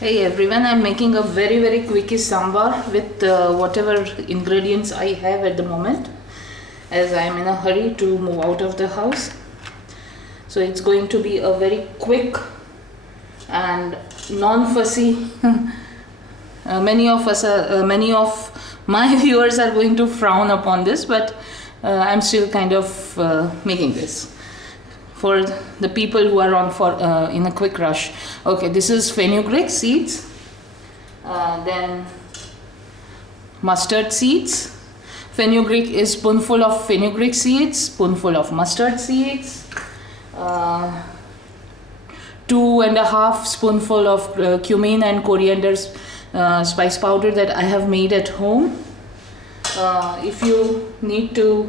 Hey everyone, I'm making a very quickie sambar with whatever ingredients I have at the moment, as I'm in a hurry to move out of the house. So it's going to be a very quick and non-fussy. Many of my viewers are going to frown upon this, but I'm still kind of making this for the people who are on for in a quick rush. Okay, this is fenugreek seeds, then mustard seeds. Fenugreek is spoonful of fenugreek seeds, spoonful of mustard seeds, 2.5 spoonful of cumin and coriander spice powder that I have made at home. If you need the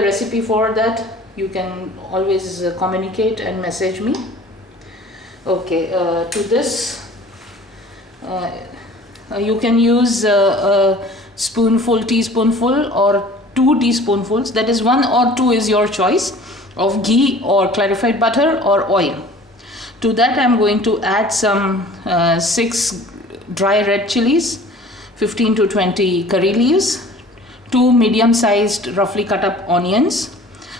recipe for that, you can always communicate and message me. Okay, to this you can use a teaspoonful or 2 teaspoonfuls, that is 1 or 2 is your choice, of ghee or clarified butter or oil. To that I am going to add some 6 dry red chilies, 15 to 20 curry leaves, 2 medium sized roughly cut up onions,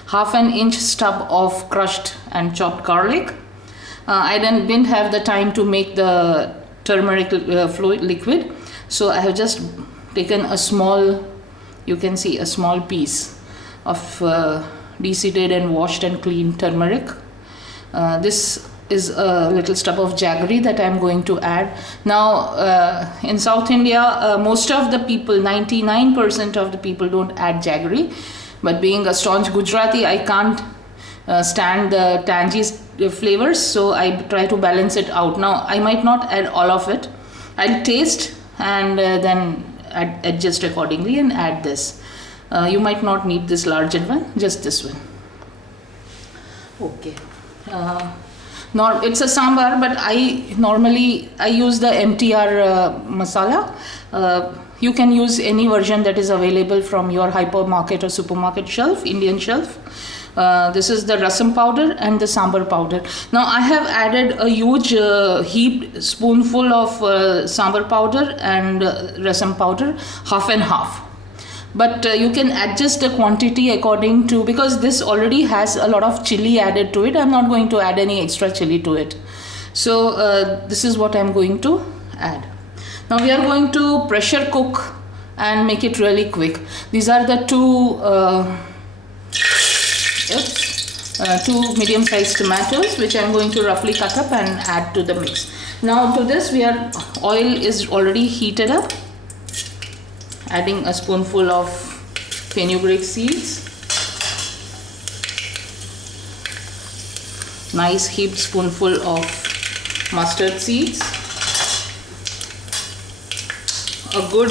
half an inch stub of crushed and chopped garlic. I didn't have the time to make the turmeric fluid liquid, so I have just taken a small, you can see a small piece of deseeded and washed and clean turmeric. This is a little stub of jaggery that I am going to add. Now in South India, most of the people, 99% of the people don't add jaggery. But being a staunch Gujarati, I can't stand the tangy flavors, so I try to balance it out. Now, I might not add all of it. I'll taste and then adjust accordingly and add this. You might not need this larger one, just this one. Okay. Now it's a sambar, but I normally use the MTR masala. You can use any version that is available from your hypermarket or supermarket shelf, Indian shelf. This is the rasam powder and the sambar powder. Now I have added a huge heaped spoonful of sambar powder and rasam powder, half and half. But you can adjust the quantity according to, because this already has a lot of chili added to it. I'm not going to add any extra chili to it. So this is what I'm going to add. Now we are going to pressure cook and make it really quick. These are the two medium-sized tomatoes which I'm going to roughly cut up and add to the mix. Now to this oil is already heated up. Adding a spoonful of fenugreek seeds, nice heaped spoonful of mustard seeds, a good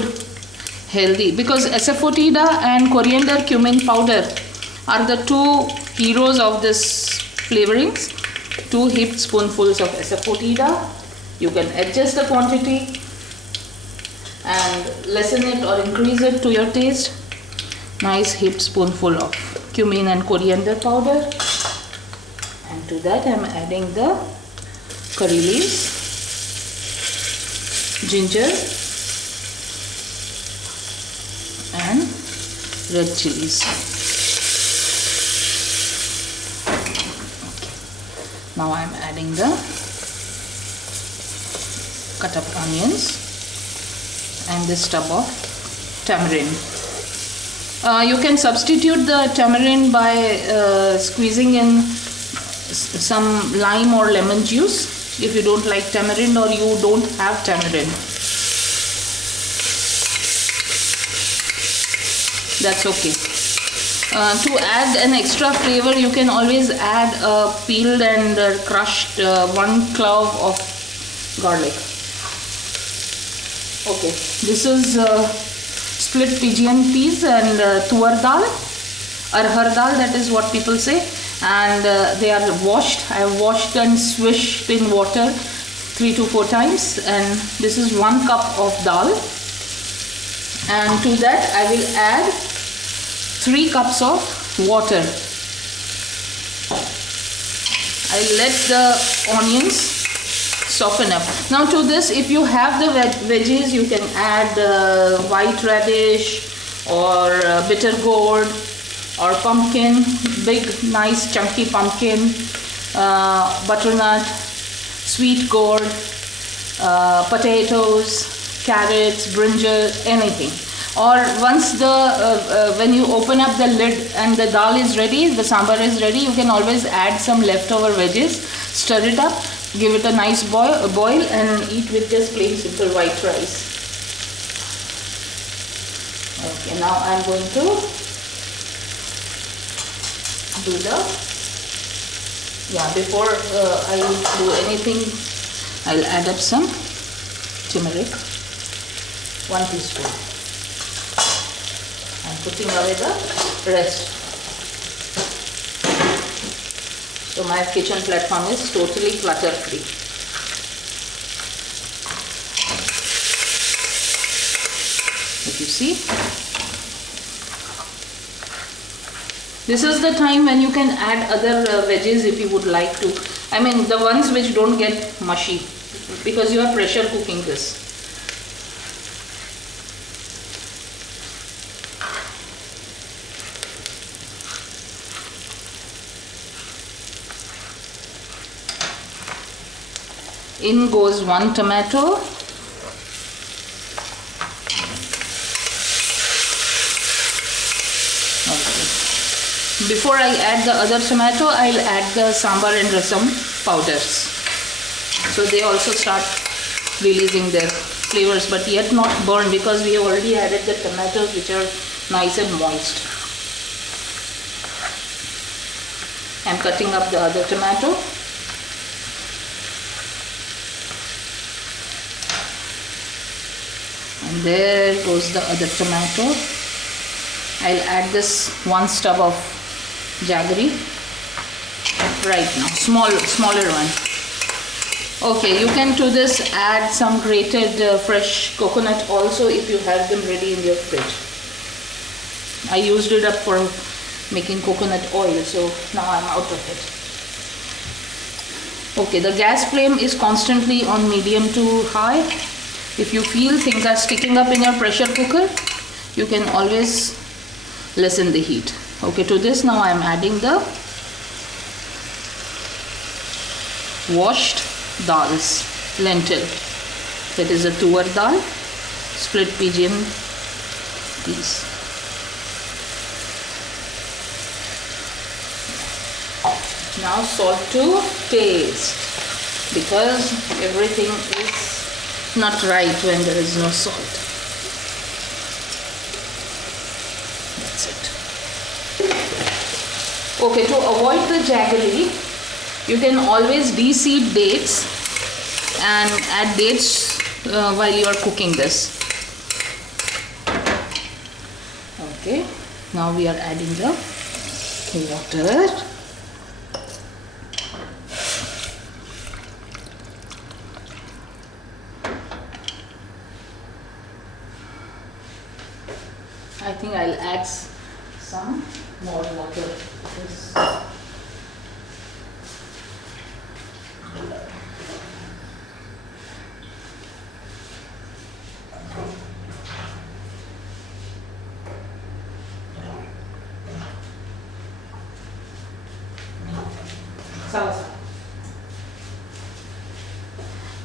healthy, because asafoetida and coriander cumin powder are the two heroes of this flavorings. 2 heaped spoonfuls of asafoetida. You can adjust the quantity and lessen it or increase it to your taste. Nice heaped spoonful of cumin and coriander powder, and to that I am adding the curry leaves, ginger and red chilies. Okay. Now I am adding the cut up onions and this tub of tamarind. You can substitute the tamarind by squeezing in some lime or lemon juice if you don't like tamarind or you don't have tamarind. That's okay. To add an extra flavor, you can always add a peeled and crushed 1 clove of garlic. Okay, this is split pigeon peas and tuar dal, arhar dal, that is what people say, and they are washed. I have washed and swished in water 3 to 4 times, and this is 1 cup of dal, and to that I will add 3 cups of water. I let the onions soften up. Now to this, if you have the veggies, you can add white radish or bitter gourd or pumpkin, big nice chunky pumpkin, butternut, sweet gourd, potatoes, carrots, brinjal, anything. Or once the when you open up the lid and the dal is ready, the sambar is ready, you can always add some leftover veggies, stir it up, give it a nice boil and eat with just plain simple white rice. Okay, now I'm going to do before I do anything, I'll add up some turmeric, 1 teaspoon. I'm putting away the rest. So my kitchen platform is totally clutter free. If you see, this is the time when you can add other veggies if you would like to. I mean the ones which don't get mushy, because you are pressure cooking this. In goes 1 tomato. Okay. Before I add the other tomato, I'll add the sambar and rasam powders. So they also start releasing their flavors, but yet not burn, because we have already added the tomatoes which are nice and moist. I'm cutting up the other tomato. And there goes the other tomato. I'll add this 1 stub of jaggery right now, smaller one. Okay, you can to this add some grated fresh coconut also if you have them ready in your fridge. I used it up for making coconut oil, so now I'm out of it. Okay, the gas flame is constantly on medium to high. If you feel things are sticking up in your pressure cooker, you can always lessen the heat. Okay, to this now I am adding the washed dals, lentil. That is a tuar dal, split pigeon piece. Now salt to taste, because everything is not right when there is no salt. That's it. Okay, to avoid the jaggery, you can always de-seed dates and add dates while you are cooking this. Okay, now we are adding the water. I think I'll add some more water.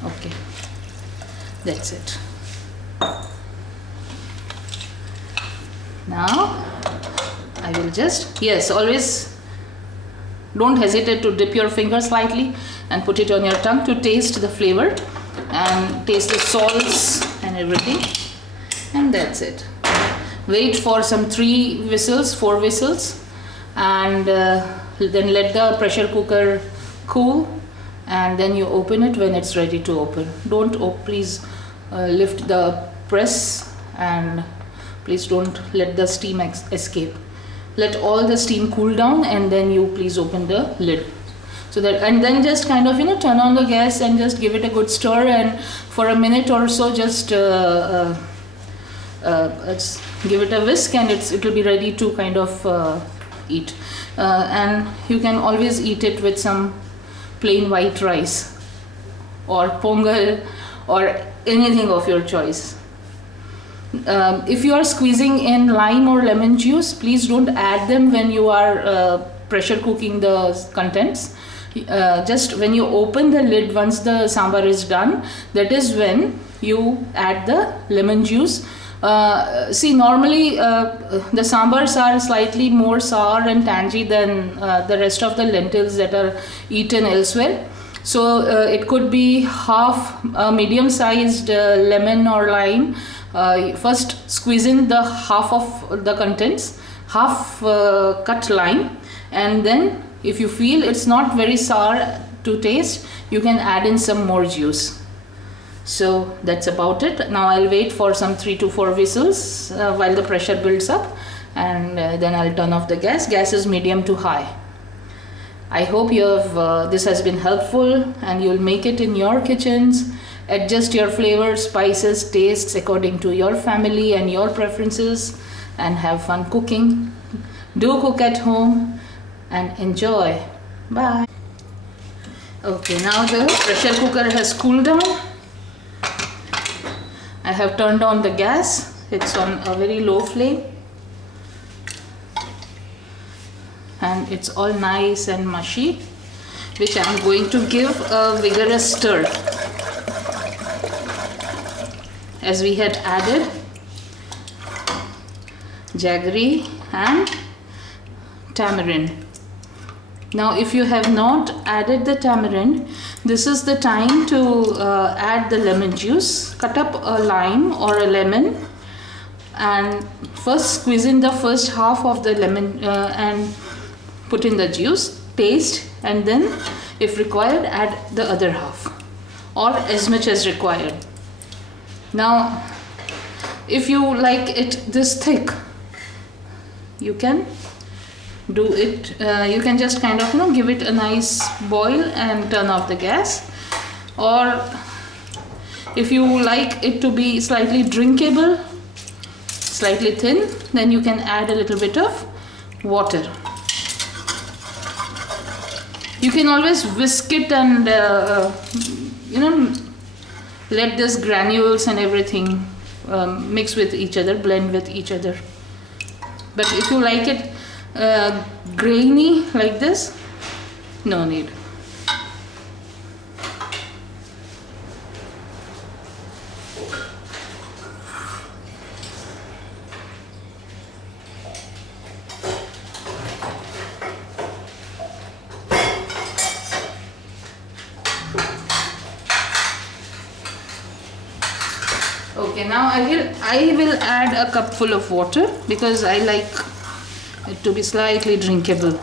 Okay, that's it. Now I will just, yes, always don't hesitate to dip your finger slightly and put it on your tongue to taste the flavor and taste the salts and everything, and that's it. Wait for some 4 whistles, and then let the pressure cooker cool, and then you open it when it's ready to open. Don't please lift the press, and please don't let the steam escape. Let all the steam cool down, and then you please open the lid. So that, and then just kind of turn on the gas and just give it a good stir, and for a minute or so just give it a whisk, and it will be ready to kind of eat. And you can always eat it with some plain white rice. or pongal or anything of your choice. If you are squeezing in lime or lemon juice, please don't add them when you are pressure cooking the contents. Just when you open the lid, once the sambar is done, that is when you add the lemon juice. See, normally the sambars are slightly more sour and tangy than the rest of the lentils that are eaten elsewhere. So it could be half medium-sized lemon or lime. First squeeze in the half of the contents, half cut lime, and then if you feel it's not very sour to taste, you can add in some more juice. So that's about it. Now I'll wait for some 3 to 4 whistles while the pressure builds up, and then I'll turn off the gas. Gas is medium to high. I hope you have this has been helpful and you'll make it in your kitchens. Adjust your flavors, spices, tastes according to your family and your preferences, and have fun cooking. Do cook at home and enjoy. Bye. Okay, now the pressure cooker has cooled down. I have turned on the gas. It's on a very low flame. And it's all nice and mushy, which I'm going to give a vigorous stir. As we had added jaggery and tamarind. Now if you have not added the tamarind, this is the time to add the lemon juice. Cut up a lime or a lemon and first squeeze in the first half of the lemon and put in the juice, taste, and then if required add the other half or as much as required. Now if you like it this thick, you can do it, you can just kind of give it a nice boil and turn off the gas. Or if you like it to be slightly drinkable, slightly thin, then you can add a little bit of water. You can always whisk it and let this granules and everything mix with each other, blend with each other. But if you like it grainy like this, no need. Okay, now I will add a cupful of water because I like it to be slightly drinkable.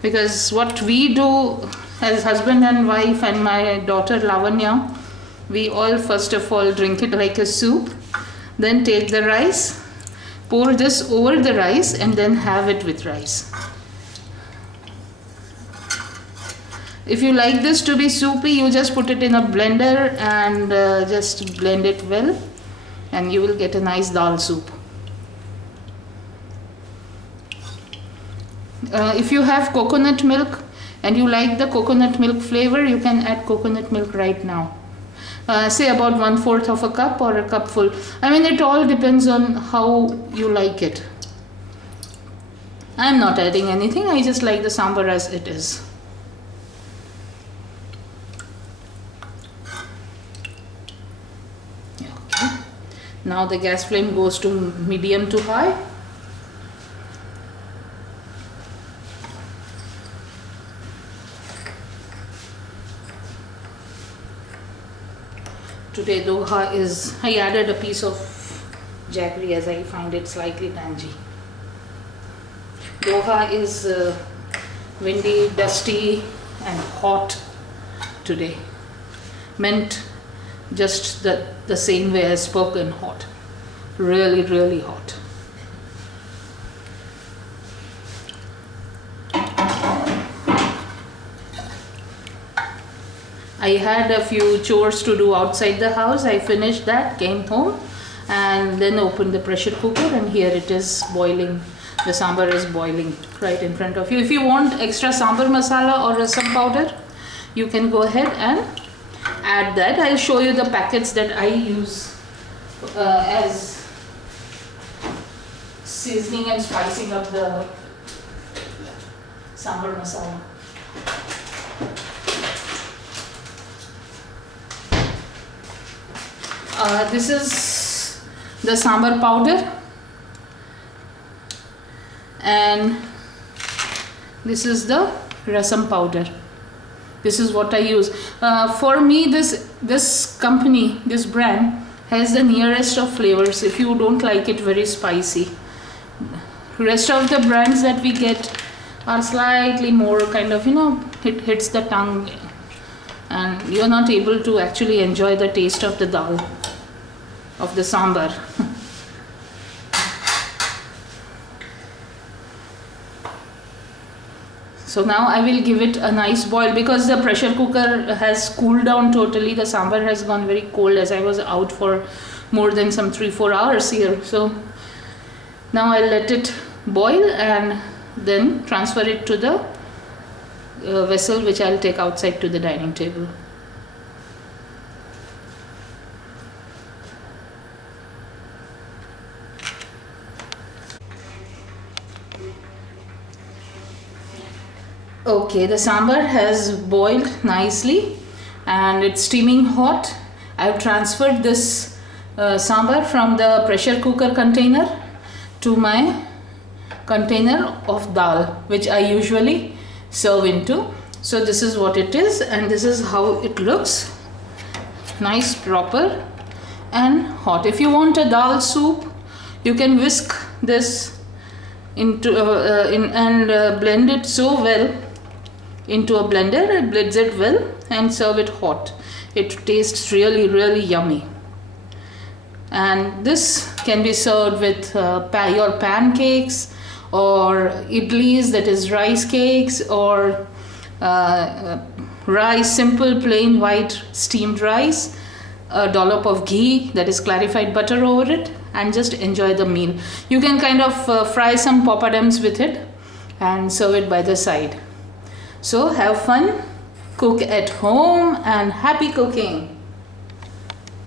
Because what we do as husband and wife and my daughter Lavanya, we all first of all drink it like a soup, then take the rice, pour this over the rice, and then have it with rice. If you like this to be soupy, you just put it in a blender and just blend it well, and you will get a nice dal soup. If you have coconut milk and you like the coconut milk flavor, you can add coconut milk right now. Say about 1/4 of a cup or a cupful. I mean, it all depends on how you like it. I'm not adding anything. I just like the sambar as it is. Okay. Now the gas flame goes to medium to high. Today doha is, I added a piece of jaggery as I find it slightly tangy. Doha is windy, dusty and hot today. Meant just the same way as spoken, hot. Really, really hot. I had a few chores to do outside the house. I finished that, came home, and then opened the pressure cooker, and here it is boiling. The sambar is boiling right in front of you. If you want extra sambar masala or rasam powder, you can go ahead and add that. I'll show you the packets that I use as seasoning and spicing up the sambar masala. This is the sambar powder, and this is the rasam powder. This is what I use. For me, this company, this brand has the nearest of flavors if you don't like it very spicy. Rest of the brands that we get are slightly more kind of, it hits the tongue and you're not able to actually enjoy the taste of the dal, of the sambar. So now I will give it a nice boil because the pressure cooker has cooled down totally. The sambar has gone very cold as I was out for more than some 3-4 hours here. So now I'll let it boil and then transfer it to the vessel, which I'll take outside to the dining table. Okay, the sambar has boiled nicely and it's steaming hot. I've transferred this sambar from the pressure cooker container to my container of dal, which I usually serve into. So this is what it is, and this is how it looks. Nice, proper and hot. If you want a dal soup, you can whisk this into blend it so well into a blender. It blends it well and serve it hot. It tastes really, really yummy. And this can be served with your pancakes or idlis, that is rice cakes, or rice, simple plain white steamed rice, a dollop of ghee, that is clarified butter over it, and just enjoy the meal. You can kind of fry some poppadoms with it and serve it by the side. So have fun, cook at home, and happy cooking.